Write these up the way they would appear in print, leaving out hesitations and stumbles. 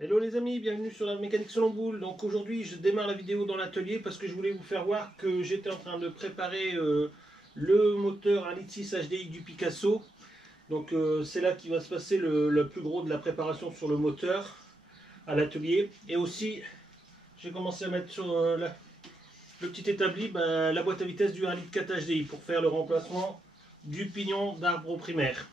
Hello les amis, bienvenue sur la mécanique selon boule. Donc aujourd'hui je démarre la vidéo dans l'atelier parce que je voulais vous faire voir que j'étais en train de préparer le moteur 1,6 Litre HDI du Picasso. Donc c'est là qu'il va se passer le plus gros de la préparation sur le moteur à l'atelier. Et aussi j'ai commencé à mettre sur le petit établi la boîte à vitesse du 1,4 Litre HDI pour faire le remplacement du pignon d'arbre primaire.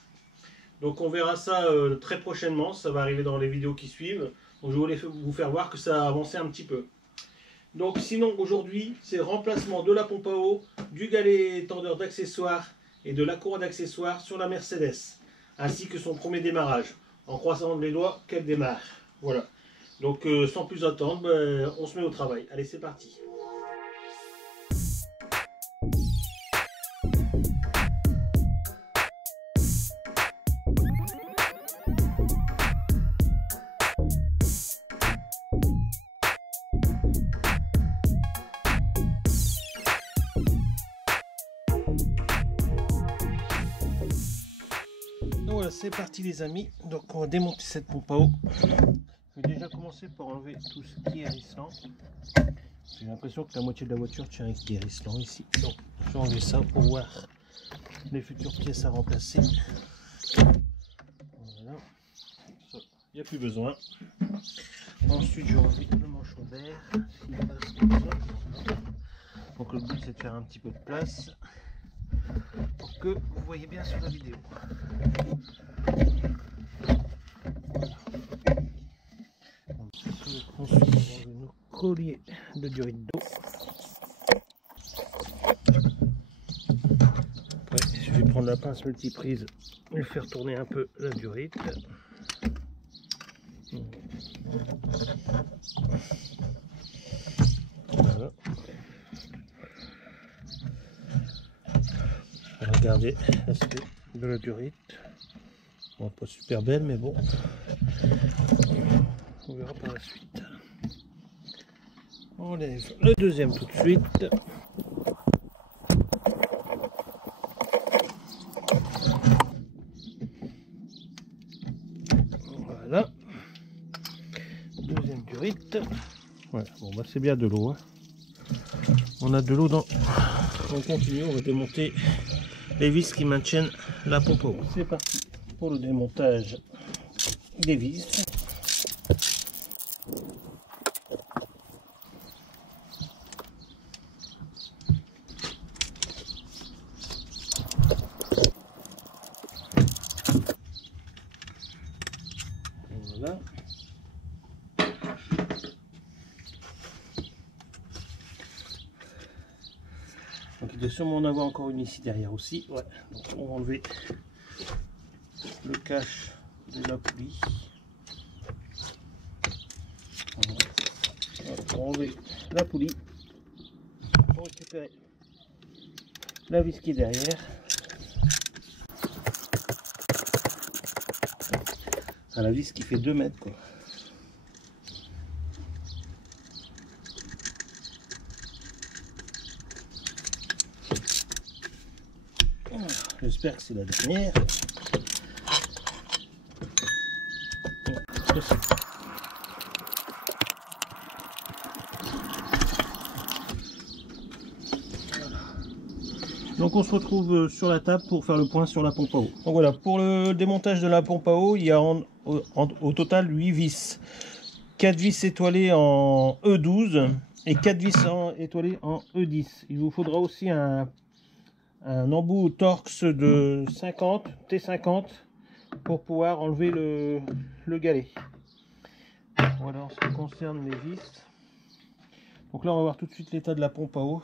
Donc on verra ça très prochainement, ça va arriver dans les vidéos qui suivent. Donc je voulais vous faire voir que ça a avancé un petit peu. Donc sinon aujourd'hui c'est remplacement de la pompe à eau, du galet tendeur d'accessoires et de la courroie d'accessoires sur la Mercedes, ainsi que son premier démarrage. En croisant les doigts qu'elle démarre. Voilà. Donc sans plus attendre, on se met au travail. Allez, c'est parti. Voilà, c'est parti les amis. Donc on va démonter cette pompe à eau. Je vais déjà commencer par enlever tout ce qui est rislant. J'ai l'impression que la moitié de la voiture tient avec des rislant ici. Donc je vais enlever ça pour voir les futures pièces à remplacer. Voilà. Ça, il n'y a plus besoin. Ensuite je vais enlever le manchon d'air. Donc le but c'est de faire un petit peu de place pour que vous voyez bien sur la vidéo. Ensuite on va enlever nos colliers de durite d'eau. Après il suffit de prendre la pince multiprise et faire tourner un peu la durite. Voilà. Regardez l'aspect de la durite. Bon, pas super belle, mais bon, on verra par la suite. On enlève le deuxième tout de suite. Voilà. Deuxième durite. Voilà. Bon, bah c'est bien de l'eau. Hein. On a de l'eau dans. On continue, on va démonter les vis qui maintiennent la pompe à eau. C'est parti pour le démontage des vis. Voilà. Donc il doit sûrement en avoir encore une ici derrière aussi. Ouais. Donc on va enlever le cache de la poulie. On va enlever la poulie pour récupérer la vis qui est derrière. Ah, la vis qui fait 2 mètres quoi. J'espère que c'est la dernière. Donc on se retrouve sur la table pour faire le point sur la pompe à eau. Donc voilà, pour le démontage de la pompe à eau, il y a au total 8 vis. 4 vis étoilées en E12 et 4 vis étoilées en E10. Il vous faudra aussi un embout Torx de 50 T50 pour pouvoir enlever le galet. Voilà en ce qui concerne les vis. Donc là on va voir tout de suite l'état de la pompe à eau.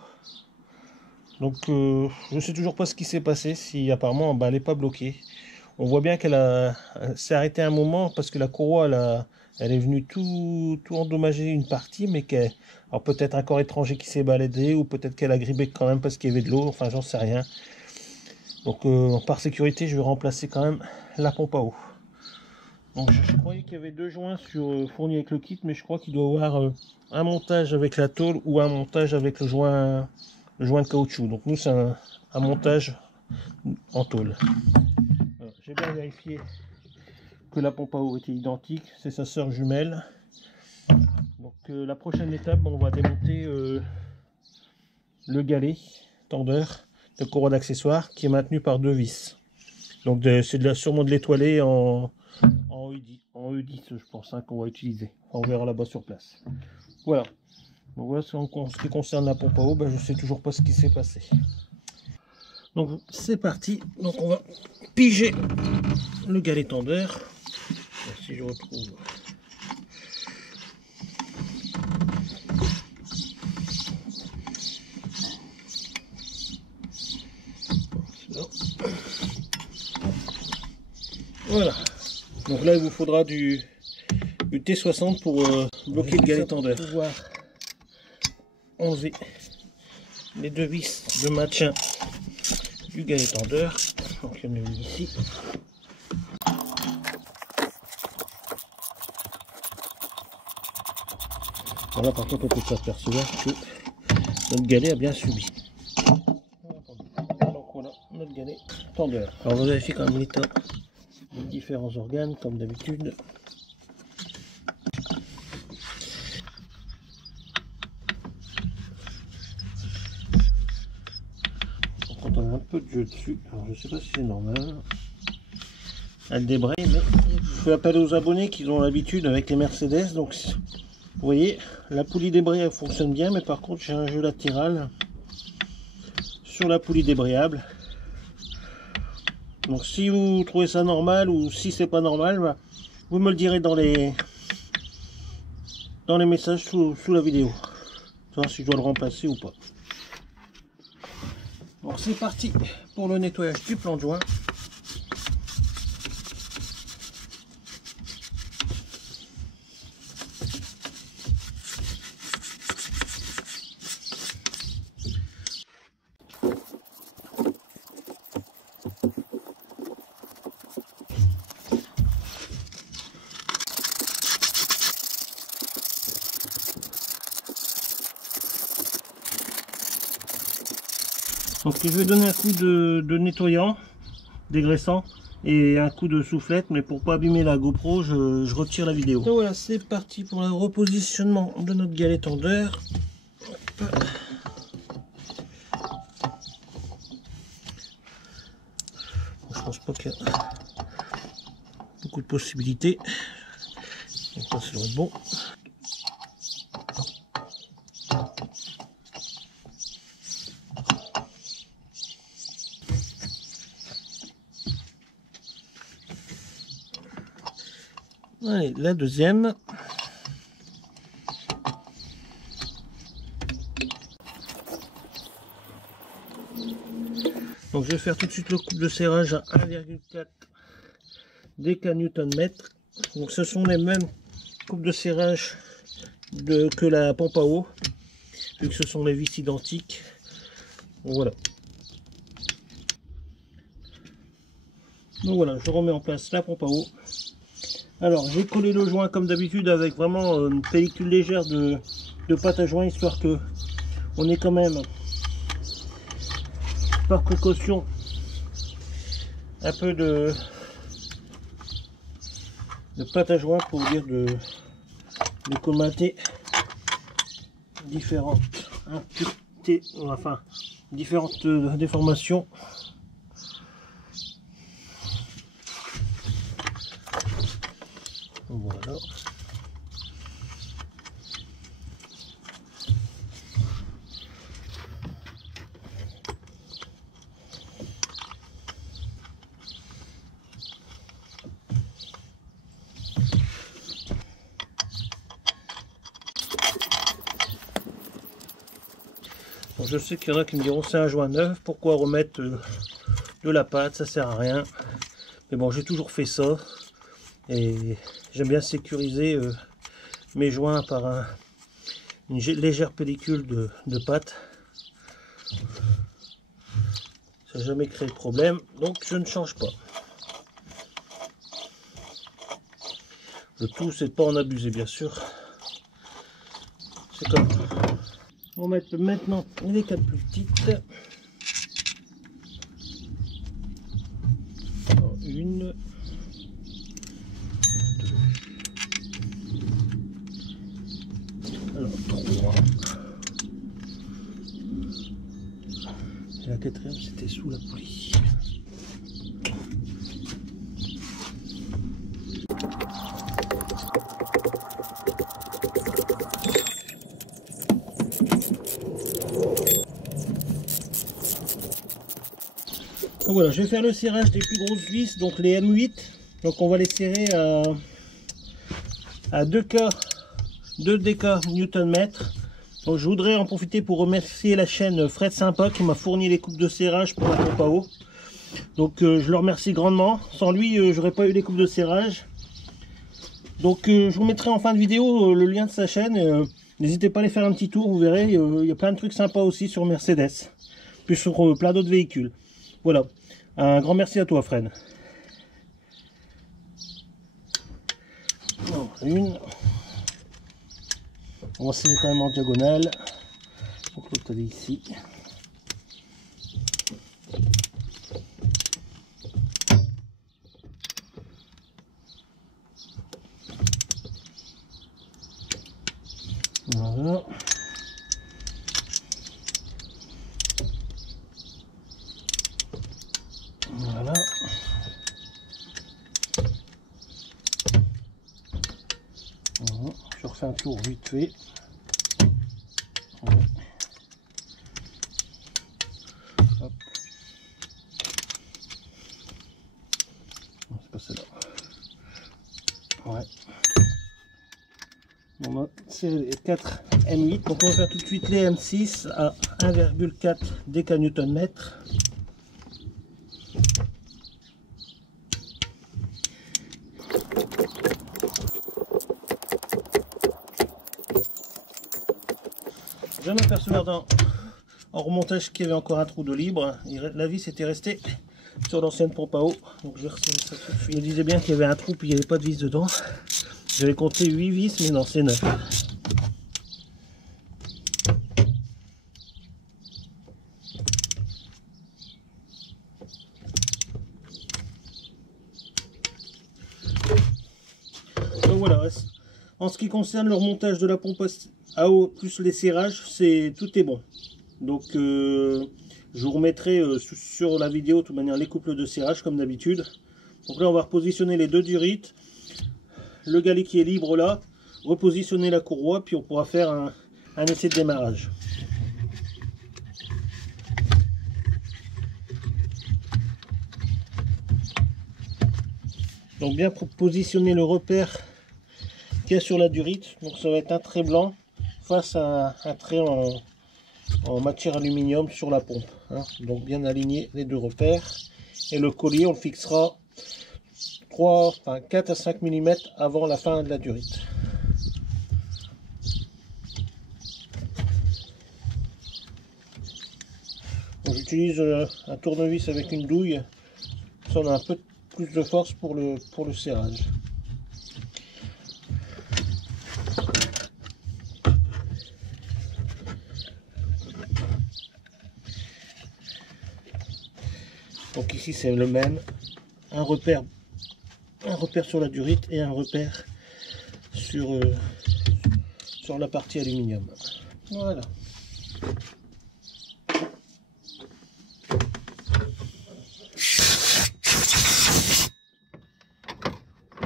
Donc je ne sais toujours pas ce qui s'est passé, si apparemment elle n'est pas bloquée. On voit bien qu'elle s'est arrêtée un moment parce que la courroie elle est venue tout endommager une partie, mais alors peut-être un corps étranger qui s'est baladé ou peut-être qu'elle a grippé quand même parce qu'il y avait de l'eau, enfin j'en sais rien. Donc par sécurité je vais remplacer quand même la pompe à eau. Donc je croyais qu'il y avait 2 joints fournis avec le kit, mais je crois qu'il doit y avoir un montage avec la tôle ou un montage avec le joint de caoutchouc. Donc nous c'est un montage en tôle. Voilà, j'ai bien vérifié que la pompe à eau était identique, c'est sa sœur jumelle. Donc la prochaine étape, on va démonter le galet tendeur de courroie d'accessoires qui est maintenu par 2 vis. Donc c'est sûrement de l'étoilé en E10 je pense hein, qu'on va utiliser. On verra là-bas sur place. Voilà. Donc voilà ce qui concerne la pompe à eau, je sais toujours pas ce qui s'est passé. Donc c'est parti. Donc on va piger le galet tendeur. Si je retrouve. Voilà. Donc là il vous faudra du T60 pour bloquer le galet tendeur. Pour pouvoir enlever les 2 vis de maintien du galet tendeur. Donc il y en a une ici. Voilà, par contre on peut s'apercevoir que notre galet a bien subi. Donc voilà notre galet tendeur. Alors on va vérifier quand même l'état des différents organes comme d'habitude. Quand on a un peu de jeu dessus, alors je sais pas si c'est normal. Elle débraye, mais je fais appel aux abonnés qui ont l'habitude avec les Mercedes. Donc vous voyez, la poulie débrayable fonctionne bien, mais par contre j'ai un jeu latéral sur la poulie débrayable. Donc si vous trouvez ça normal ou si c'est pas normal, vous me le direz dans les messages sous la vidéo. Savoir si je dois le remplacer ou pas. Donc c'est parti pour le nettoyage du plan de joint. Donc je vais donner un coup de nettoyant, dégraissant et un coup de soufflette, mais pour pas abîmer la GoPro, je retire la vidéo. Donc voilà, c'est parti pour le repositionnement de notre galet tendeur. Je pense pas qu'il y a beaucoup de possibilités. Donc ça, ça doit être bon. Allez, la deuxième. Donc je vais faire tout de suite le couple de serrage à 1,4 Nm. Donc ce sont les mêmes coupes de serrage que la pompe à eau, vu que ce sont les vis identiques. Donc voilà. Donc voilà, je remets en place la pompe à eau. Alors j'ai collé le joint comme d'habitude avec vraiment une pellicule légère de pâte à joint, histoire que on ait quand même par précaution un peu de pâte à joint pour dire de colmater différentes impuretés, enfin différentes déformations. Voilà. Bon, je sais qu'il y en a qui me diront c'est un joint neuf, pourquoi remettre de la pâte, ça sert à rien. Mais bon, j'ai toujours fait ça et j'aime bien sécuriser mes joints par une légère pellicule de pâte. Ça n'a jamais créé de problème, donc je ne change pas. Le tout, c'est de pas en abuser, bien sûr. C'est comme ça. On va mettre maintenant les 4 plus petites. Alors, 1, Et la quatrième, c'était sous la poulie. Donc voilà, je vais faire le serrage des plus grosses vis, donc les M8. Donc on va les serrer à 2K, 2 DK Nm. Donc je voudrais en profiter pour remercier la chaîne Fred Sympa qui m'a fourni les coupes de serrage pour la pompe à eau. Donc je le remercie grandement. Sans lui, j'aurais pas eu les coupes de serrage. Donc je vous mettrai en fin de vidéo le lien de sa chaîne. N'hésitez pas à aller faire un petit tour, vous verrez, il y a plein de trucs sympas aussi sur Mercedes. Puis sur plein d'autres véhicules. Voilà, un grand merci à toi Fred. Alors, une. On va serrer quand même en diagonale. Donc l'autre elle est ici. Voilà. Voilà. Voilà. Je refais un tour vite fait. Ouais. Hop. Non, c'est pas celle-là. Ouais. Bon, c'est les 4 M8. Donc on va faire tout de suite les M6 à 1,4 DK/Nm. Je m'aperçois en remontage qu'il y avait encore un trou de libre. La vis était restée sur l'ancienne pompe à eau. Donc je resserre ça tout de suite. Je disais bien qu'il y avait un trou puis il n'y avait pas de vis dedans. J'avais compté 8 vis, mais non, c'est 9. Donc voilà, en ce qui concerne le remontage de la pompe à eau plus les serrages, tout est bon. Donc je vous remettrai sur la vidéo de toute manière les couples de serrage comme d'habitude. Donc là on va repositionner les deux durites, le galet qui est libre là, repositionner la courroie, puis on pourra faire un essai de démarrage. Donc bien positionner le repère qu'il y a sur la durite. Donc ça va être un trait blanc face à un trait en matière aluminium sur la pompe. Hein. Donc bien aligner les deux repères. Et le collier on le fixera 4 à 5 mm avant la fin de la durite. J'utilise un tournevis avec une douille. Ça on a un peu plus de force pour le serrage. Donc ici c'est le même, un repère sur la durite et un repère sur la partie aluminium. Voilà.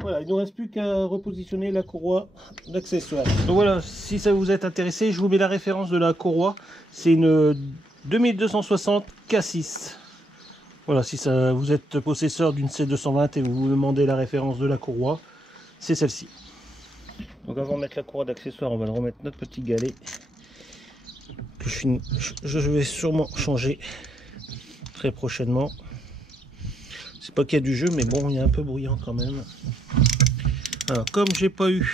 Voilà, il ne nous reste plus qu'à repositionner la courroie d'accessoires. Donc voilà, si ça vous est intéressé, je vous mets la référence de la courroie. C'est une 2260 K6. Voilà, si ça, vous êtes possesseur d'une C220 et vous vous demandez la référence de la courroie, c'est celle-ci. Donc avant de mettre la courroie d'accessoire, on va remettre notre petit galet que je vais sûrement changer très prochainement. C'est pas qu'il y a du jeu, mais bon, il est un peu bruyant quand même. Alors, comme j'ai pas eu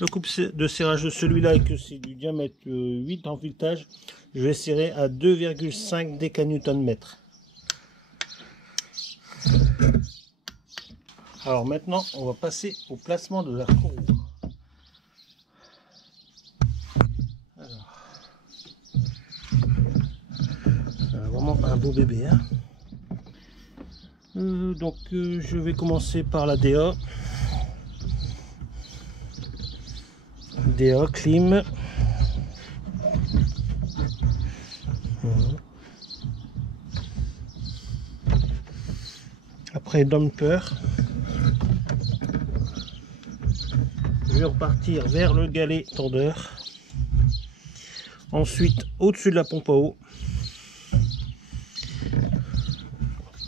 le coupe de serrage de celui-là et que c'est du diamètre 8 en filetage, je vais serrer à 2,5 DK/Nm. Alors maintenant, on va passer au placement de la courroie. Alors, vraiment un beau bébé. Hein. Donc je vais commencer par la DA. DA clim. Voilà. après dumper, je vais repartir vers le galet tendeur. Ensuite, au-dessus de la pompe à eau.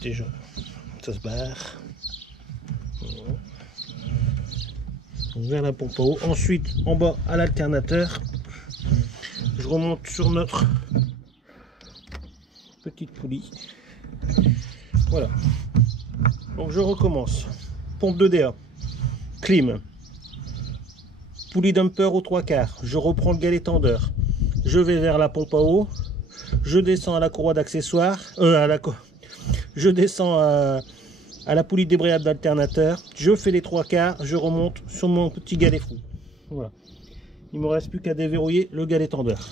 Déjà, ça se barre. Voilà. Donc, vers la pompe à eau. Ensuite, en bas à l'alternateur. Je remonte sur notre petite poulie. Voilà. Donc je recommence. Pompe 2DA. Clim. Poulie dumper aux 3/4. Je reprends le galet tendeur. Je vais vers la pompe à eau. Je descends à la courroie d'accessoires. Je descends à la poulie débrayable d'alternateur. Je fais les 3/4. Je remonte sur mon petit galet fou. Voilà. Il ne me reste plus qu'à déverrouiller le galet tendeur.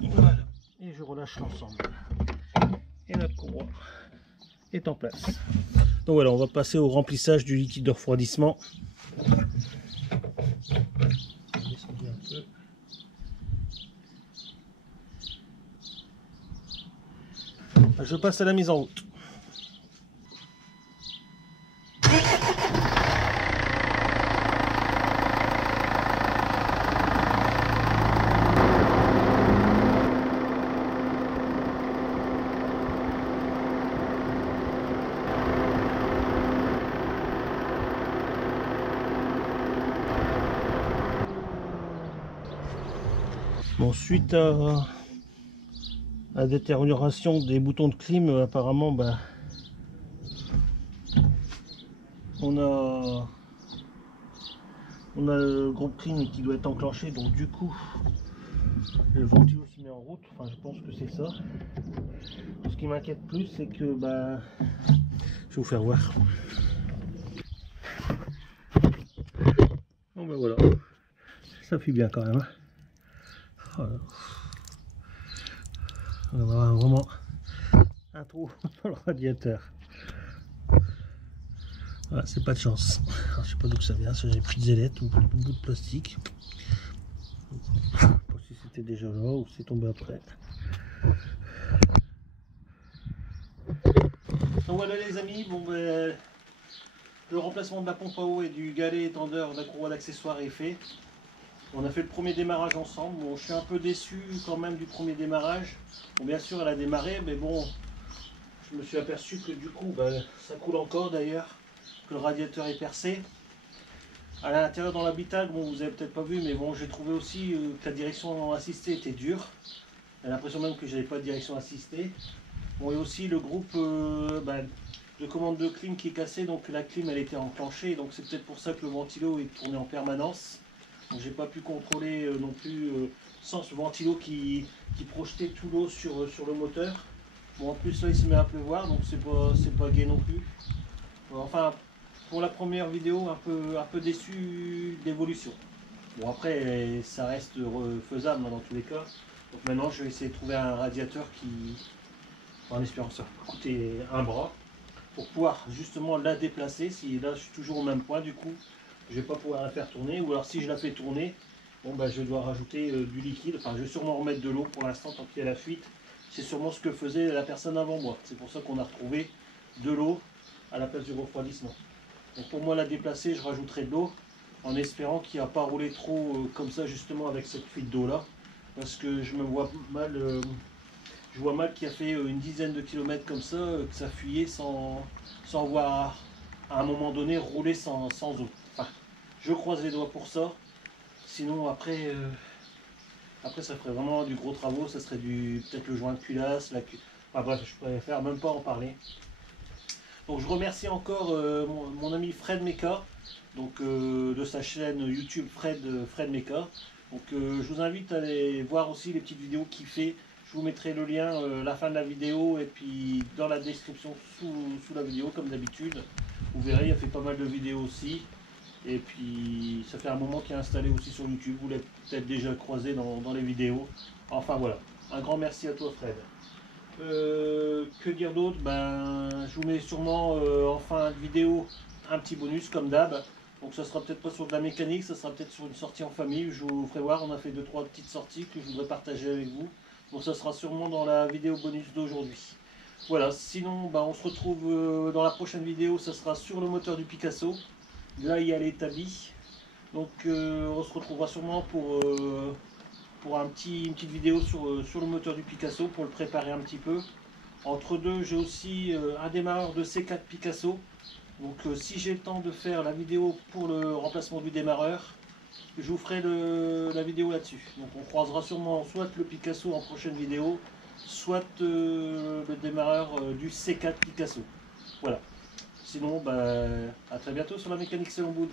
Voilà. Et je relâche l'ensemble. Et notre courroie est en place. Donc voilà, on va passer au remplissage du liquide de refroidissement. Je passe à la mise en route. Bon, suite à la détérioration des boutons de clim, apparemment, on a le groupe clim qui doit être enclenché, donc du coup le ventilo se met en route. Enfin, je pense que c'est ça. Ce qui m'inquiète plus, c'est que je vais vous faire voir. Bon voilà, ça fait bien quand même. Voilà. On va avoir vraiment un trou dans le radiateur. Voilà, c'est pas de chance. Alors, je sais pas d'où ça vient, j'ai pris des ailettes ou un bout de plastique. Je sais pas si c'était déjà là ou c'est tombé après. Donc voilà les amis, le remplacement de la pompe à eau et du galet tendeur de la courroie d'accessoires est fait. On a fait le premier démarrage ensemble. Bon, je suis un peu déçu quand même du premier démarrage. Bon, bien sûr, elle a démarré, mais bon, je me suis aperçu que du coup, ça coule encore d'ailleurs, que le radiateur est percé. À l'intérieur dans l'habitacle, bon, vous avez peut-être pas vu, mais bon, j'ai trouvé aussi que la direction assistée était dure. J'ai l'impression même que j'avais pas de direction assistée. Bon, et aussi le groupe de commande de clim qui est cassé, donc la clim elle était enclenchée, donc c'est peut-être pour ça que le ventilo est tourné en permanence. Donc j'ai pas pu contrôler non plus sans ce ventilo qui projetait tout l'eau sur le moteur. Bon, en plus là il se met à pleuvoir, donc c'est pas gai non plus. Enfin, pour la première vidéo, un peu déçu d'évolution. Bon, après ça reste faisable dans tous les cas. Donc maintenant je vais essayer de trouver un radiateur en espérant que ça va coûter un bras, pour pouvoir justement la déplacer. Si là je suis toujours au même point, du coup je vais pas pouvoir la faire tourner, ou alors si je la fais tourner, je dois rajouter du liquide. Enfin, je vais sûrement remettre de l'eau pour l'instant tant qu'il y a la fuite. C'est sûrement ce que faisait la personne avant moi. C'est pour ça qu'on a retrouvé de l'eau à la place du refroidissement. Donc pour moi la déplacer, je rajouterai de l'eau en espérant qu'il n'y a pas roulé trop comme ça justement avec cette fuite d'eau là, parce que je me vois mal. Je vois mal qu'il a fait une dizaine de kilomètres comme ça, que ça fuyait sans voir à un moment donné rouler sans eau. Enfin, je croise les doigts pour ça. Sinon après ça ferait vraiment du gros travaux. Ça serait peut-être le joint de culasse. Enfin bref, je préfère même pas en parler. Donc je remercie encore mon ami Fred Meka, donc de sa chaîne YouTube Fred Meka. Donc je vous invite à aller voir aussi les petites vidéos qu'il fait. Je vous mettrai le lien à la fin de la vidéo et puis dans la description sous la vidéo comme d'habitude. Vous verrez, il a fait pas mal de vidéos aussi. Et puis ça fait un moment qu'il est installé aussi sur YouTube. Vous l'avez peut-être déjà croisé dans les vidéos. Enfin voilà, un grand merci à toi Fred. Que dire d'autre? Je vous mets sûrement en fin de vidéo un petit bonus comme d'hab. Donc ça sera peut-être pas sur de la mécanique, ça sera peut-être sur une sortie en famille. Je vous ferai voir, on a fait 2-3 petites sorties que je voudrais partager avec vous. Donc ça sera sûrement dans la vidéo bonus d'aujourd'hui. Voilà, sinon bah, on se retrouve dans la prochaine vidéo, ça sera sur le moteur du Picasso. Là il y a l'établi. Donc on se retrouvera sûrement pour une petite vidéo sur le moteur du Picasso pour le préparer un petit peu. Entre deux, j'ai aussi un démarreur de C4 Picasso. Donc si j'ai le temps de faire la vidéo pour le remplacement du démarreur, je vous ferai la vidéo là-dessus. Donc on croisera sûrement soit le Picasso en prochaine vidéo, soit le démarreur du C4 Picasso. Voilà. Sinon, bah, à très bientôt sur la mécanique Selon Boud.